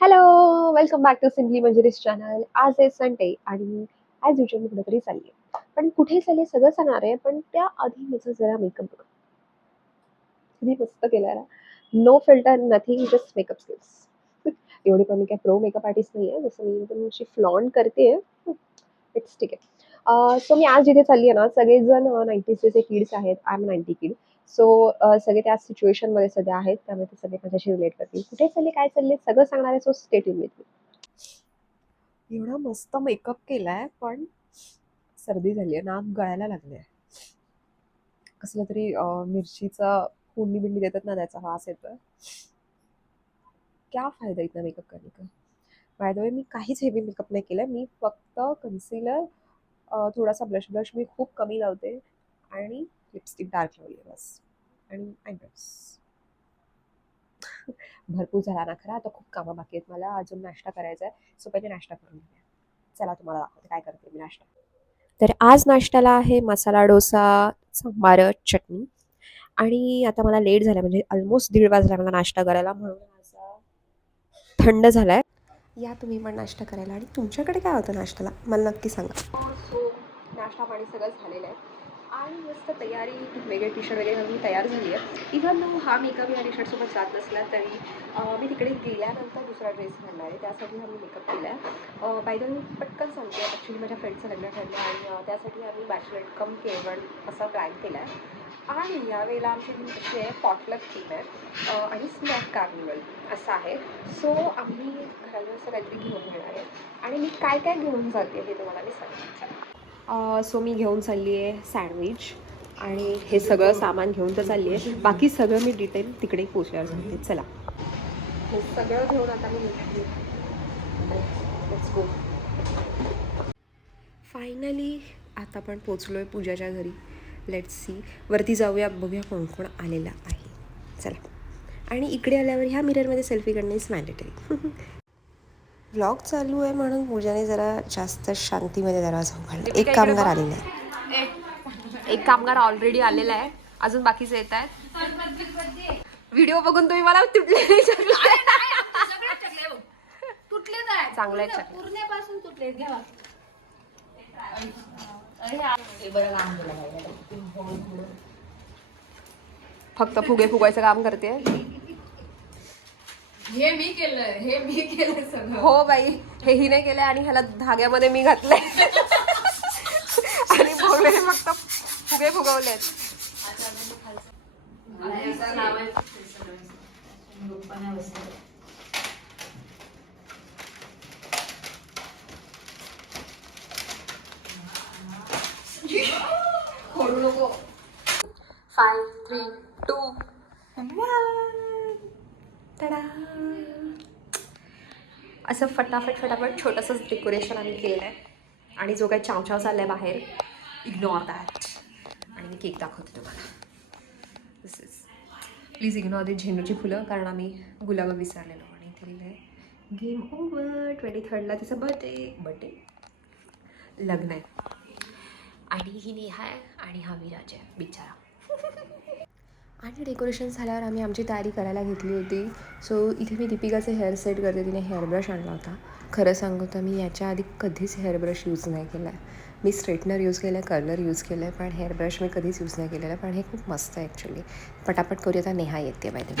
Hello! Welcome back to simply Manjiri's channel. आज आहे Sunday आणि ॲज युजुअल मी कुठेतरी चालली आहे. पण कुठे चालली सगळं सांगणार आहे, पण त्याआधी माझा जरा मेकअप बघा. किती मस्त केलाय ना. No filter, nothing, just makeup skills. एवढी पण मी काय प्रो मेकअप आर्टिस्ट नाही आहे. जसं मी तुमची फ्लॉन्ट करते इट्स ठीक आहे. सो मी आज जिथे चालली आहे ना, सगळेजण 90sचे किड्स आहेत. I am 90 kid. सो सगळे त्याच सिच्युएशनमध्ये सध्या आहेत. त्यामुळे ते सगळे माझ्याशी रिलेट करतील. कुठे चालले, काय चालले सगळं सांगणार आहे. So stay tune with me. एवढा मस्त मेकअप केलाय, पण सर्दी झाली आहे, नाक गळायला लागले. कसलं तरी मिरचीचा फोडणी बिंडी देतात ना, त्याचा वास येतोय. क्या फायदा इतना मेकअप करने का. बाय द वे मी काहीच हेवी मेकअप नाही केलाय. मी फक्त कन्सिलर, थोडासा ब्लश ब्लश मी खूप कमी लावते आणि लिपस्टिक डार्क लावली आहे बस. आणि आयब्रोज भरपूर झाला ना खरा. आता खूप कामं बाकी आहेत. मला अजून नाश्ता करायचा आहे. सो पहिले नाश्ता करून घेऊया. चला तुम्हाला दाखवते काय करते मी नाश्ता. तर आज नाश्त्याला आहे मसाला डोसा, सांबार, चटणी. आणि आता मला लेट झाला, म्हणजे ऑलमोस्ट 1:30 वाजला मला नाश्ता करायला, म्हणून माझा थंड झालाय. या तुम्ही पण नाश्ता करायला. आणि तुमच्याकडे काय होतं नाश्त्याला मला नक्की सांगा. सो नाश्ता पाणी सगळं झालेलं आहे आणि मस्त तयारी, वेगळे टी शर्ट वगैरे घालून मी तयार झाली आहे. इव्हन हा मेकअप या टी शर्टसोबत जात नसला तरी मी तिकडे गेल्यानंतर दुसरा ड्रेस घालणार आहे, त्यासाठी हा मी मेकअप केला आहे. बाय द वे पटकन सांगते, ॲक्च्युली माझ्या फ्रेंडचं लग्न ठरलं आणि त्यासाठी आम्ही बॅचलर कम केवण असा प्लॅन केला आहे. आणि यावेळेला आमची थीम कशी आहे, पॉटलक थीम आहे आणि स्नॅक कार्निवल असं आहे. सो आम्ही घराला असं काहीतरी घेऊन येणार आहे आणि मी काय काय घेऊन जाते हे तुम्हाला मी सांगते. सो मी घेऊन चालली आहे सँडविच आणि हे सगळं सामान घेऊन तर चालली आहे. बाकी सगळं मी डिटेल तिकडे पोचल्यावर सांगते. चला, हे सगळं घेऊन आता मी निघाली. Let's go. फायनली आता आपण पोचलो आहे पूजाच्या घरी. लेट्स सी, वरती जाऊया, बघूया कोण कोण आलेलं आहे. चला. आणि इकडे आल्यावर ह्या मिररमध्ये सेल्फी काढणे इज मॅन्डेटरी. व्लॉग चालू आहे म्हणून पूजाने जरा जास्त शांतीमध्ये दरवाजा उघडला. एक कामगार आलेला आहे. एक कामगार ऑलरेडी आलेला आहे, अजून बाकीचे येत आहेत. व्हिडिओ बघून तुम्ही मला तुटले चांगलं आहे. पूर्णपासून तुटले घ्या. फक्त फुगे फुगायचं काम करते. हे मी केलंय सगळं. हो बाई, हे ही नाही केलंय आणि ह्याला धाग्यामध्ये मी घातलंय आणि बोलले फक्त फुगे फुगवलेत. खोडू नको. 5, 3, 2, 1. टडा. असं फटाफट छोटंसंच डेकोरेशन आम्ही केलेलं आहे आणि जो काही चावचाव चाललाय बाहेर, इग्नोर दॅट. आणि मी केक दाखवते तुम्हाला. दिस इज, प्लीज इग्नोर दी झेंडूची फुलं, कारण आम्ही गुलाब विसरलेलो. आणि इथे लिहिलं आहे गेम ओव्हर. 23rd तिचा बर्थडे लग्न आहे. आणि ही नेहा आहे आणि हा विराज आहे बिचारा. आणि डेकोरेशन झाल्यावर आम्ही आमची तयारी करायला घेतली होती. सो इथे मी दीपिकाचे हेअर सेट करते. तिने हेअर ब्रश आणला होता. खरं सांगू तर मी याच्या आधी कधीच हेअर ब्रश यूज नाही केला आहे. मी स्ट्रेटनर यूज केलं आहे, कर्लर यूज केलं आहे, पण हेअर ब्रश मी कधीच यूज नाही केलेलं. पण हे खूप मस्त आहे ॲक्च्युली. पटापट करूया. आता नेहा येते बाय द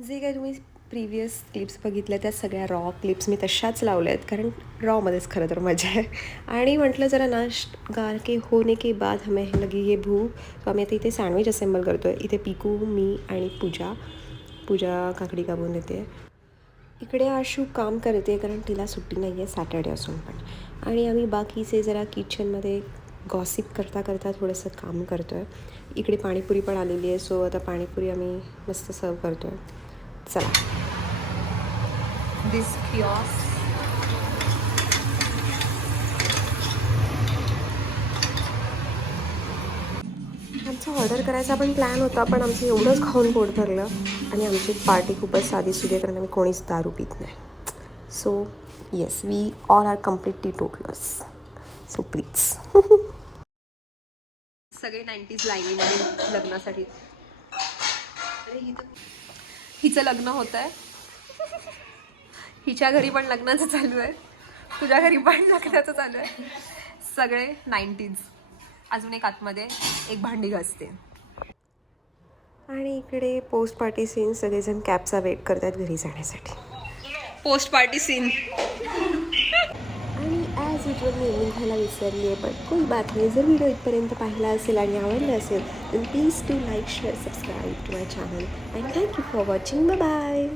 जे काही तुम्ही प्रिव्हियस क्लिप्स बघितल्या त्या सगळ्या रॉ क्लिप्स मी तशाच लावल्या आहेत, कारण रॉमध्येच खरं तर मजा आहे. आणि म्हटलं जरा नाश्ता के होने के बाद हमें लगी ये भूक. तो आम्ही आता इथे सँडविच असेंबल करतो आहे. इथे पिकू, मी आणि पूजा. पूजा काकडी कापून देते. इकडे आशू काम करते कारण तिला सुट्टी नाही आहे सॅटर्डे असून पण. आणि आम्ही बाकीचे जरा किचनमध्ये गॉसिप करता करता थोडंसं काम करतो आहे. इकडे पाणीपुरी पण आलेली आहे, सो आता पाणीपुरी आम्ही मस्त सर्व करतो आहे. चला. दिस किऑस्क. आमचा ऑर्डर करायचा पण प्लॅन होता, पण आमचं एवढंच खाऊन पोट भरलं. आणि आमची पार्टी खूपच साधीसुधी आहे कारण आम्ही कोणीच दारू पित नाही. So yes, we all are completely teetotallers. So please. सगळे 90s लाईनीमध्ये लग्नासाठी. हिचं लग्न होत आहे. हिच्या घरी पण लग्नाचं चालू आहे, तुझ्या घरी पण लग्नाचं चालू आहे. सगळे 90s. अजून एक आतमध्ये एक भांडी घासते. आणि इकडे पोस्ट पार्टी सीन, सगळेजण कॅबचा वेट करतात घरी जाण्यासाठी. Post party scene. आणि ॲज युजल मी निघायला विसरली आहे, पण कोई बात नाही. जर व्हिडिओ इथपर्यंत पाहिला असेल आणि आवडला असेल then please do like, share, subscribe to my channel and thank you for watching. Bye bye.